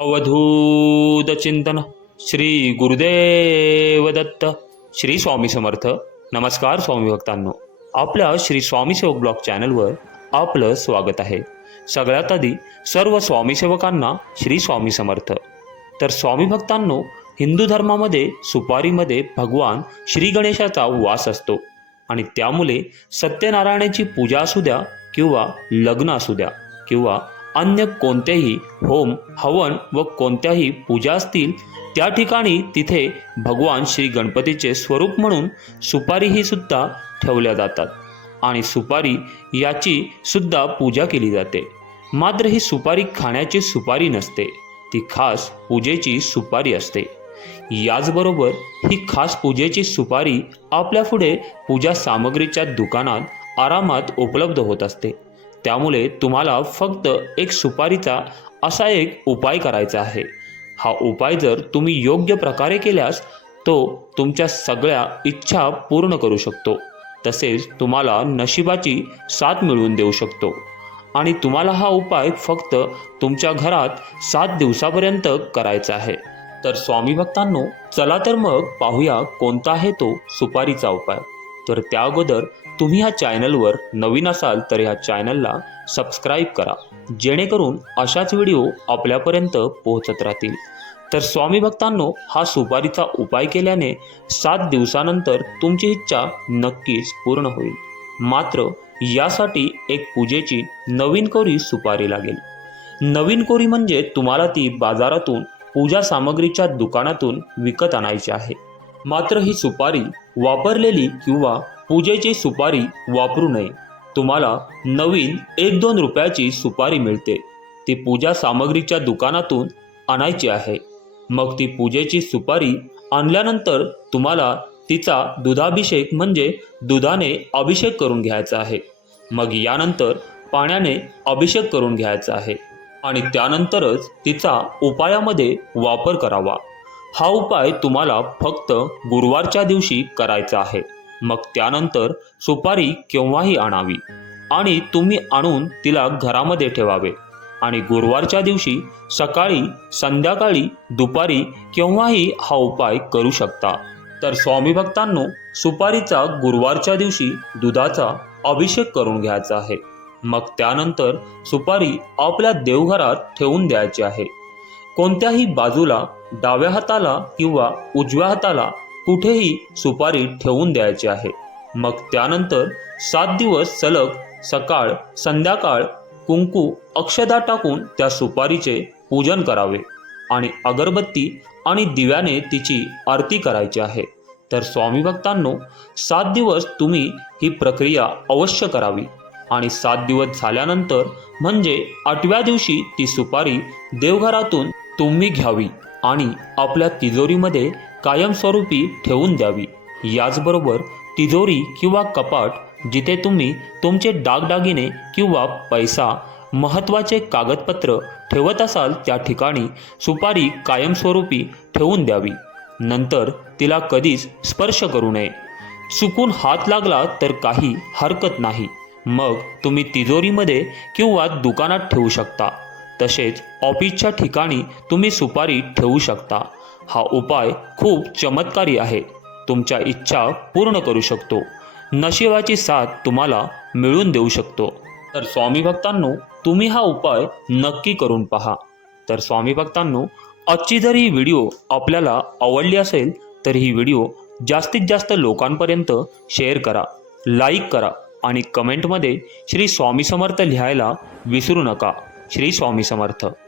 अवधूत चिंतन श्री गुरुदेव दत्त श्री स्वामी समर्थ. नमस्कार स्वामी भक्तांनो. आपल्या श्री स्वामी सेवक ब्लॉग चॅनलवर आपलं स्वागत आहे. सगळ्यात आधी सर्व स्वामी सेवकांना श्री स्वामी समर्थ. तर स्वामी भक्तांनो हिंदू धर्मामध्ये सुपारीमध्ये भगवान श्री गणेशाचा वास असतो. आणि त्यामुळे सत्यनारायणाची पूजा असू द्या किंवा लग्न असू द्या किंवा अन्य कोणतेही होम हवन व कोणत्याही पूजा असतील त्या ठिकाणी तिथे भगवान श्री गणपतीचे स्वरूप म्हणून सुपारी ही सुद्धा ठेवल्या जातात. आणि सुपारी याची सुद्धा पूजा केली जाते. मात्र ही सुपारी खाण्याची सुपारी नसते. ती खास पूजेची सुपारी असते. याचबरोबर ही खास पूजेची सुपारी आपल्यापुढे पूजा सामग्रीच्या दुकानात आरामात उपलब्ध होत असते. त्यामुळे तुम्हाला फक्त एक सुपारीचा असा एक उपाय करायचा आहे. हा उपाय जर तुम्ही योग्य प्रकारे केल्यास तो तुमच्या सगळ्या इच्छा पूर्ण करू शकतो. तसेच तुम्हाला नशिबाची साथ मिळवून देऊ शकतो. आणि तुम्हाला हा उपाय फक्त तुमच्या घरात सात दिवसापर्यंत करायचा आहे. तर स्वामी भक्तांनो चला तर मग पाहूया कोणता आहे तो सुपारीचा उपाय. तर त्या अगोदर तुम्ही ह्या चॅनलवर नवीन असाल तर ह्या चॅनलला सबस्क्राईब करा. जेणेकरून अशाच व्हिडिओ आपल्यापर्यंत पोहोचत राहतील. तर स्वामी भक्तांनो हा सुपारीचा उपाय केल्याने सात दिवसानंतर तुमची इच्छा नक्कीच पूर्ण होईल. मात्र यासाठी एक पूजेची नवीन कोरी सुपारी लागेल. नवीन कोरी म्हणजे तुम्हाला ती बाजारातून पूजा सामग्रीच्या दुकानातून विकत आणायची आहे. मात्र ही सुपारी वापरलेली किंवा पूजेची सुपारी वापरू नये. तुम्हाला नवीन एक दोन रुपयाची सुपारी मिळते. ती पूजा सामग्रीच्या दुकानातून आणायची आहे. मग ती पूजेची सुपारी आणल्यानंतर तुम्हाला तिचा दुधाभिषेक म्हणजे दुधाने अभिषेक करून घ्यायचा आहे. मग यानंतर पाण्याने अभिषेक करून घ्यायचा आहे आणि त्यानंतरच तिचा उपायामध्ये वापर करावा. हा उपाय तुम्हाला फक्त गुरुवारच्या दिवशी करायचा आहे. मग त्यानंतर सुपारी केव्हाही आणावी आणि तुम्ही आणून तिला घरामध्ये ठेवावे. आणि गुरुवारच्या दिवशी सकाळी संध्याकाळी दुपारी केव्हाही हा उपाय करू शकता. तर स्वामी भक्तांनो सुपारीचा गुरुवारच्या दिवशी दुधाचा अभिषेक करून घ्यायचा आहे. मग त्यानंतर सुपारी आपल्या देवघरात ठेवून द्यायची आहे. कोणत्याही बाजूला डाव्या हाताला किंवा उजव्या हाताला कुठेही सुपारी ठेवून द्यायची आहे. मग त्यानंतर सात दिवस सलग सकाळ संध्याकाळ कुंकू अक्षदा टाकून त्या सुपारीचे पूजन करावे आणि अगरबत्ती आणि दिव्याने तिची आरती करायची आहे. तर स्वामी भक्तांनो सात दिवस तुम्ही ही प्रक्रिया अवश्य करावी आणि सात दिवस झाल्यानंतर म्हणजे आठव्या दिवशी ती सुपारी देवघरातून तुम्ही घ्यावी आणि आपल्या तिजोरीमध्ये कायमस्वरूपी ठेवून द्यावी. याचबरोबर तिजोरी किंवा कपाट जिथे तुम्ही तुमचे दागदागिने किंवा पैसा महत्त्वाचे कागदपत्र ठेवत असाल त्या ठिकाणी सुपारी कायमस्वरूपी ठेवून द्यावी. नंतर तिला कधीच स्पर्श करू नये. चुकून हात लागला तर काही हरकत नाही. मग तुम्ही तिजोरीमध्ये किंवा दुकानात ठेवू शकता. तसेच ऑफिसच्या ठिकाणी तुम्ही सुपारी ठेवू शकता. हा उपाय खूप चमत्कारी आहे. तुमच्या इच्छा पूर्ण करू शकतो. नशिबाची साथ तुम्हाला मिळवून देऊ शकतो. तर स्वामी भक्तांनो तुम्ही हा उपाय नक्की करून पहा. तर स्वामी भक्तांनो आजची जर ही व्हिडिओ आपल्याला आवडली असेल तर ही व्हिडिओ जास्तीत जास्त लोकांपर्यंत शेअर करा लाईक करा आणि कमेंटमध्ये श्री स्वामी समर्थ लिहायला विसरू नका. श्री स्वामी समर्थ.